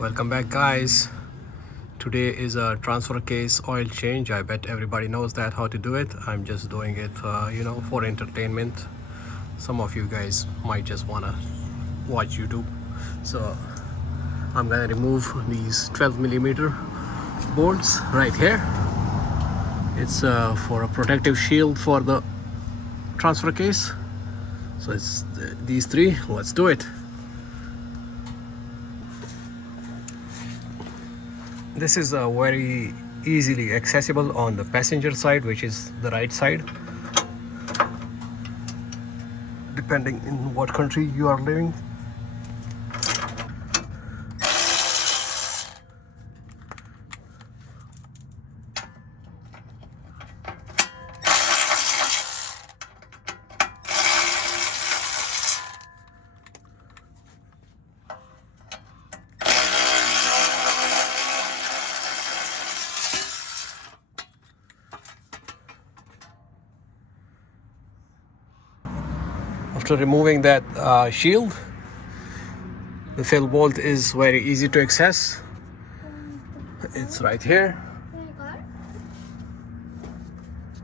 Welcome back, guys. Today is a transfer case oil change. I bet everybody knows that how to do it. I'm just doing it for entertainment. Some of you guys might just want to watch YouTube, so I'm gonna remove these 12mm bolts right here. It's for a protective shield for the transfer case. So it's these three. Let's do it. This is very easily accessible on the passenger side, which is the right side, depending in what country you are living. After removing that shield, the fill bolt is very easy to access. It's right here,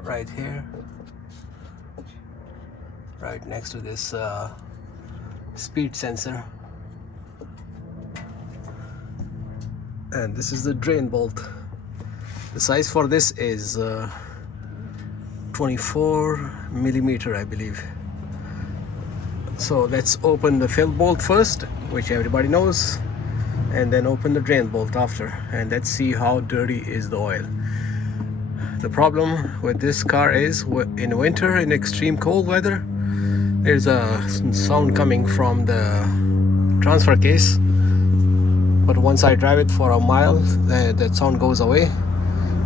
right here, right next to this speed sensor. And this is the drain bolt. The size for this is 24mm, I believe. So let's open the fill bolt first, which everybody knows, and then open the drain bolt after, and let's see how dirty is the oil. The problem with this car is in winter, in extreme cold weather, there's a sound coming from the transfer case, but once I drive it for a mile, that sound goes away.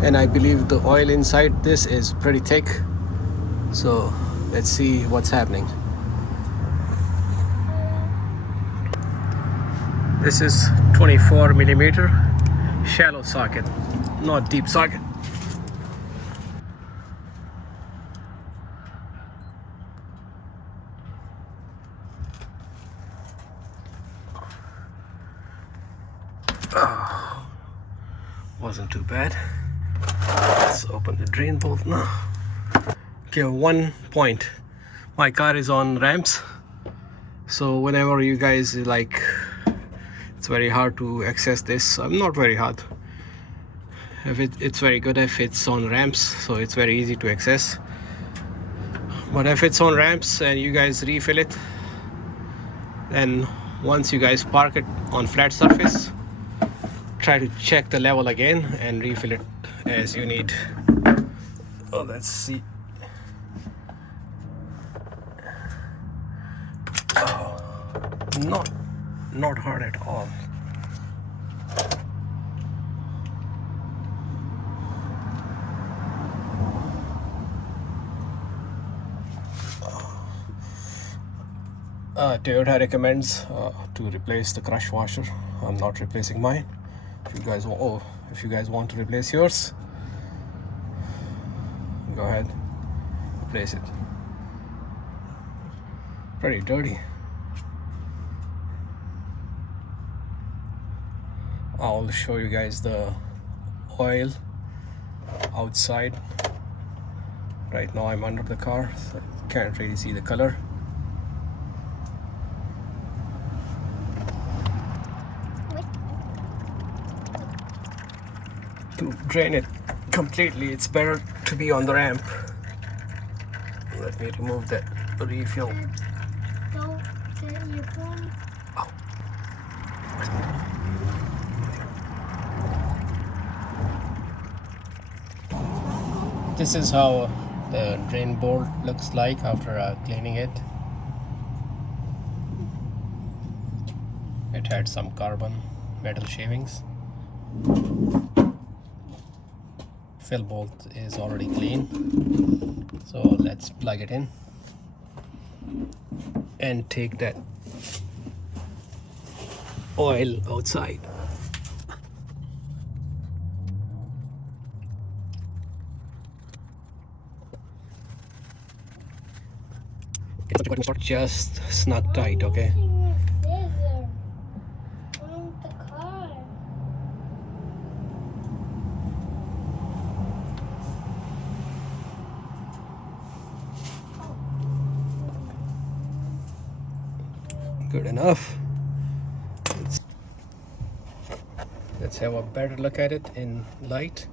And I believe the oil inside this is pretty thick, so let's see what's happening. This is 24mm shallow socket, not deep socket. Oh, wasn't too bad. Let's open the drain bolt now. Okay, 1 point. My car is on ramps, so whenever you guys it's very hard to access this. Not very hard. It's very good if it's on ramps, so it's very easy to access. But if it's on ramps and you guys refill it, then once you guys park it on flat surface, try to check the level again and refill it as you need. Oh, let's see. Oh, not hard at all. Toyota recommends to replace the crush washer. I'm not replacing mine. If you guys want to replace yours, go ahead, replace it. Pretty dirty. I'll show you guys the oil outside. Right now I'm under the car, so I can't really see the color. To drain it completely, it's better to be on the ramp. Let me remove that refill. Oh. This is how the drain bolt looks like after cleaning it. It had some carbon metal shavings. Fill bolt is already clean, so let's plug it in and take that oil outside. Just snug tight, okay? Good enough. Let's have a better look at it in light.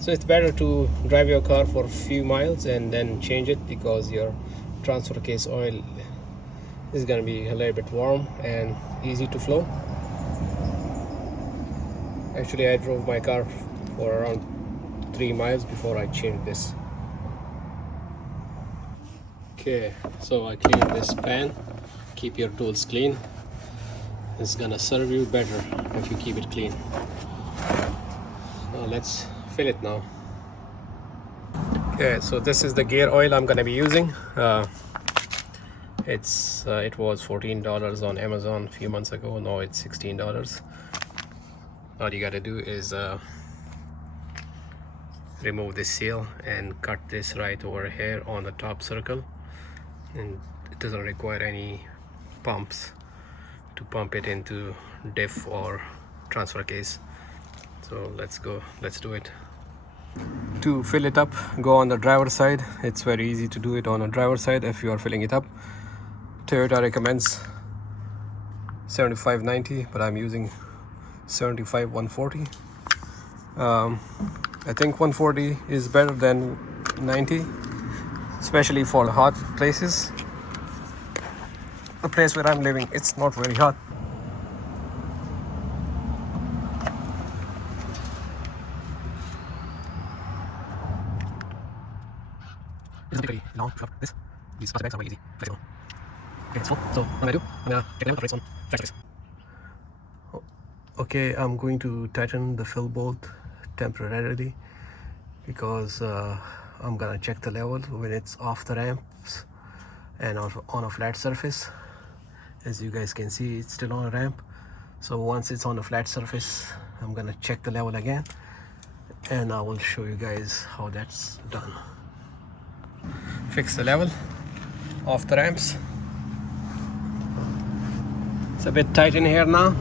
So it's better to drive your car for a few miles and then change it, because your transfer case oil is going to be a little bit warm and easy to flow. Actually, I drove my car for around 3 miles before I changed this. Okay, so I cleaned this pan. Keep your tools clean. It's gonna serve you better if you keep it clean. So let's fill it now. Okay, so this is the gear oil I'm gonna be using. It was $14 on Amazon a few months ago. Now it's $16. All you gotta do is remove this seal and cut this right over here on the top circle, and it doesn't require any pumps to pump it into diff or transfer case. So let's do it. To fill it up, go on the driver's side. It's very easy to do it on the driver's side if you are filling it up. Toyota recommends 75/90, but I'm using 75/140. I think 140 is better than 90, especially for hot places. The place where I'm living, it's not very hot. It's pretty long to this. These plastic bags are very easy, flexible. Okay, it's full. So what I'm gonna do, I'm gonna take them out on flex. Okay, I'm going to tighten the fill bolt temporarily, because I'm gonna check the level when it's off the ramps and on a flat surface. As you guys can see, it's still on a ramp. So once it's on a flat surface, I'm gonna check the level again, and I will show you guys how that's done. Fix the level off the ramps. It's a bit tight in here now.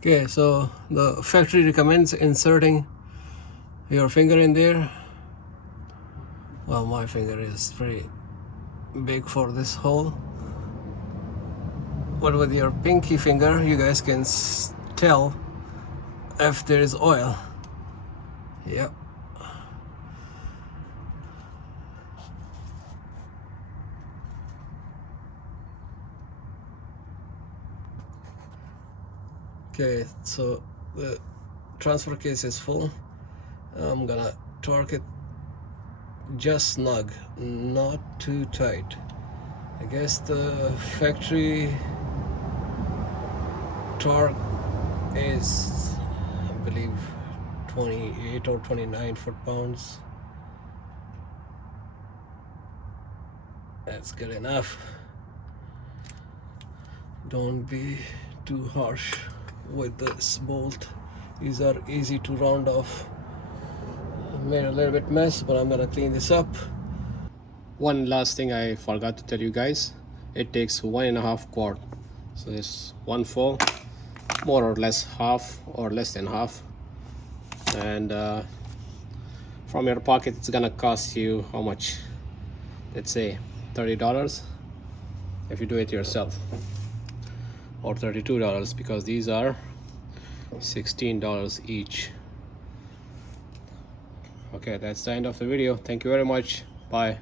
Okay, so the factory recommends inserting your finger in there. Well, my finger is pretty big for this hole, but with your pinky finger you guys can tell if there is oil. Yep. Okay, so the transfer case is full. I'm gonna torque it just snug, not too tight. I guess the factory torque is, I believe, 28 or 29 foot-pounds. That's good enough. Don't be too harsh with this bolt. These are easy to round off. I made a little bit mess, but I'm gonna clean this up. One last thing I forgot to tell you guys, it takes 1.5 quart. So this one full, more or less half or less than half, and from your pocket it's gonna cost you how much? Let's say $30 if you do it yourself, or $32, because these are $16 each. Okay, that's the end of the video. Thank you very much. Bye.